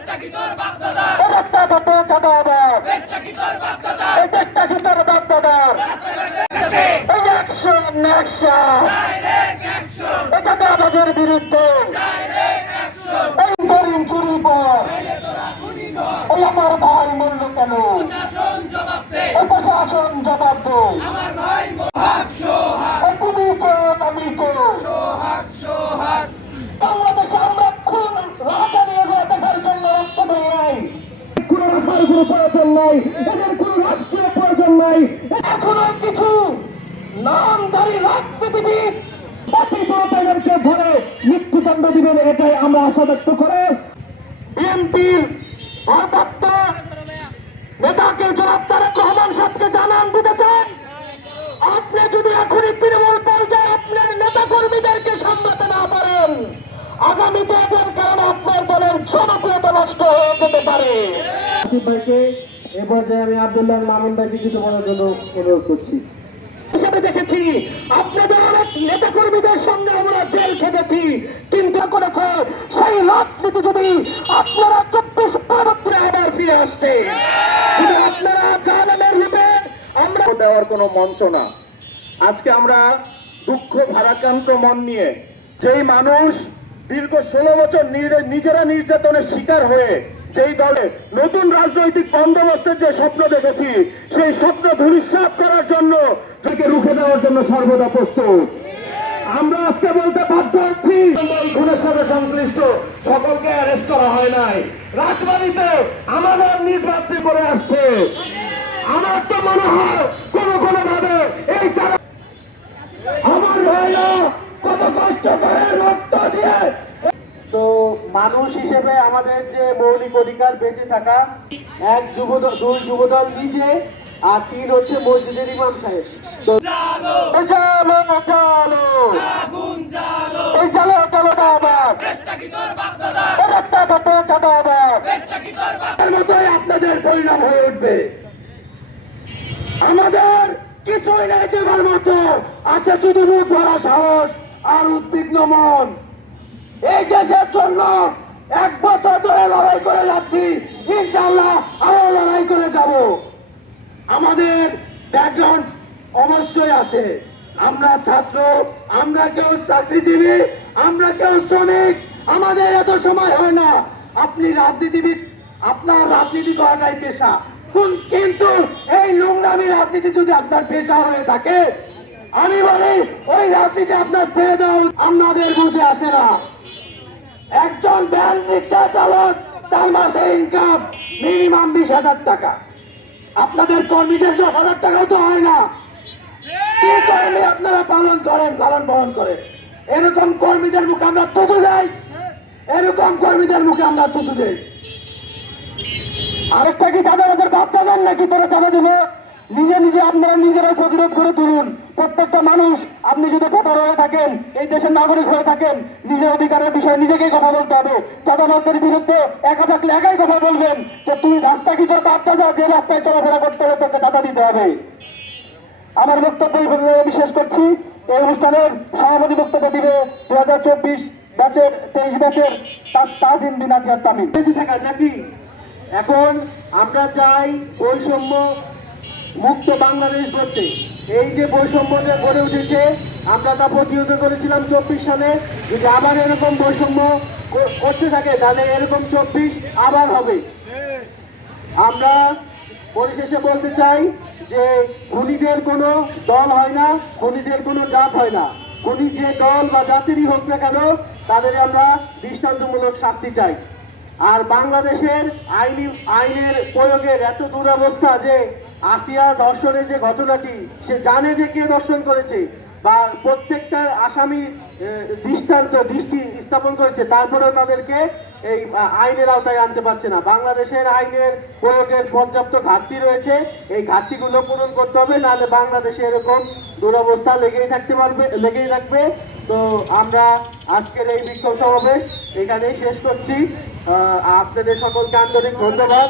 দেশটা কি তোর বাপদাদার একটা ঘটে চাঁদাবাদ দেশটা কি তোর বাপদাদার এই দেশটা কি তোর বাপদাদার রাস্তাঘাটে এই অ্যাকশন অ্যাকশন ডাইরেক্ট অ্যাকশন এই চাঁদাবাজের বিরুদ্ধে। ডাইরেক্ট অ্যাকশন এই তরিম চুরি পর এই আমার ভাই মূল্য কেন? শাসন জবাব দে। প্রশাসন জবাব দো। আমার ভাই মোহাক নাই, এখনও কিছু নামধারী রাজনীতিবিদ ধরে মৃত্যুদণ্ড দিবেন, এটাই আমরা আশা করে বিএনপির ভারপ্রাপ্ত নেতাকে জনাব তারেক রহমান দিতে চান আপনি যদি এখনই তৃণমূল পর্যায়ে আপনার নেতা কর্মীদেরকে সামলাতে না পারেন, আগামীতে এদের কারণে আপনার দলের জনপ্রিয়তা নষ্ট হয়ে যেতে পারে। এ পর্যায়ে আমি আব্দুল্লাহ মামুন ভাইকে কিছু বলার জন্য অনুরোধ করছি। হিসেবে দেখেছি আপনাদের অনেক নেতা কর্মীদের সঙ্গে আমরা জেল খেটেছি চিন্তা করেছে সেই রাজনীতি যদি আপনারা চব্বিশ পরবর্তী আবার ফিরে আসছে আপনারা জানানের রূপে আমরা দেওয়ার কোনো মঞ্চ না। আজকে আমরা দুঃখ ভারাক্রান্ত মন নিয়ে যেই মানুষ দীর্ঘ ষোলো বছর নিজে- নিজেরা নির্যাতনের শিকার হয়ে যেই দলে নতুন রাজনৈতিক বন্দোবস্তের যে স্বপ্ন দেখেছি, সেই স্বপ্ন ধূলিসাৎ করার জন্য যাকে রুখে দেওয়ার জন্য সর্বদা প্রস্তুত। আমরা আজকে বলতে বাধ্য হচ্ছি খুনের সাথে সংশ্লিষ্ট সকলকে অ্যারেস্ট করা হয় নাই। রাজবাড়িতে আমাদের নির্বাচন করে আসছে। আমার তো মনে হয় কোনো কোনো ভাবে এই আমার ভাইরা কত কষ্ট করে তো মানুষ হিসেবে আমাদের যে মৌলিক অধিকার বেঁচে থাকা এক যুবদল দুই যুবদল নিজে আর তিন হচ্ছে মসজিদের ইমাম সাহেব। তো চালো চালো চালো চালো দাবাদ মতোই আপনাদের পরিণাম হয়ে উঠবে। আমাদের কিছুই নাই দেবার মতো। আছে শুধু মুখ ভরা সাহস আর উদ্বিগ্ন মন। এই দেশের জন্য এক বছর ধরে লড়াই করে যাচ্ছি। ইনশাল্লাহ আরও লড়াই করে যাব। আমাদের ব্যাকগ্রাউন্ড অবশ্যই আছে। আমরা ছাত্র, আমরা কেউ চাকরিজীবী, আমরা কেউ শ্রমিক, আমাদের এত সময় হয় না। আপনি রাজনীতিবিদ, আপনার রাজনীতি করাটাই পেশা। কোন- কিন্তু এই নোংরামি রাজনীতি যদি আপনার পেশা হয়ে থাকে, আমি বলি ওই রাজনীতি আপনার ছেড়ে দেওয়া। আপনাদের বুঝে আসে না। একজন ভ্যান রিক্সা চালক, তার মাসে ইনকাম মিনিমাম বিশ হাজার টাকা। আপনাদের কর্মীদের দশ হাজার টাকাও তো হয় না। কি কর্মী আপনারা পালন করেন, লালন পালন করেন? এরকম কর্মীদের মুখে আমরা তুতু দেই। এরকম কর্মীদের মুখে আমরা তুতু দেই। আরেকটা কি চাঁদাবাজের ভাবতে দেন নাকি তোরা চাঁদা দিব? নিজে নিজে আপনারা নিজেরা প্রতিরোধ করে তুলুন। প্রত্যেকটা মানুষ, আপনি যদি ভোটার হয়ে থাকেন, এই দেশের নাগরিক হয়ে থাকেন, নিজের অধিকারের বিষয়ে নিজেকেই কথা বলতে হবে। চাঁদাবাজদের বিরুদ্ধে একা থাকলে একাই কথা বলবেন যে তুই রাস্তা কি তোর বাপটা যা, যে রাস্তায় চলাফেরা করতে হবে তোকে চাঁদা দিতে হবে। আমার বক্তব্য আমি শেষ করছি। এই অনুষ্ঠানের সভাপতি বক্তব্য দিবে দু হাজার চব্বিশ ব্যাচের, তেইশ ব্যাচের তাজিম বিন তামিম। বেঁচে থাকা নাকি? এখন আমরা চাই বৈষম্য মুক্ত বাংলাদেশ করতে এই যে বৈষম্য যে গড়ে উঠেছে, আমরা তা প্রতিহত করেছিলাম চব্বিশ সালে। যদি আবার এরকম বৈষম্য করতে থাকে, তাহলে এরকম চব্বিশ আবার হবে। আমরা পরিশেষে বলতে চাই যে, খুনিদের কোনো দল হয় না, খুনিদের কোনো জাত হয় না। খুনি যে দল বা জাতিরই হোক না কেন, তাদের আমরা দৃষ্টান্তমূলক শাস্তি চাই। আর বাংলাদেশের আইনি আইনের প্রয়োগের এত দুরবস্থা যে আসিয়া দর্শনের যে ঘটনাটি সে জানে যে কে দর্শন করেছে বা প্রত্যেকটা আসামি দৃষ্টান্ত, দৃষ্টি স্থাপন করেছে তারপরেও তাদেরকে এই আইনের আওতায় আনতে পারছে না। বাংলাদেশের আইনের প্রয়োগের পর্যাপ্ত ঘাটতি রয়েছে। এই ঘাটতিগুলো পূরণ করতে হবে, নাহলে বাংলাদেশে এরকম দুরবস্থা লেগেই থাকতে পারবে, লেগেই থাকবে। তো আমরা আজকের এই বিক্ষোভ সমাবেশ এখানেই শেষ করছি। আপনাদের সকলকে আন্তরিক ধন্যবাদ।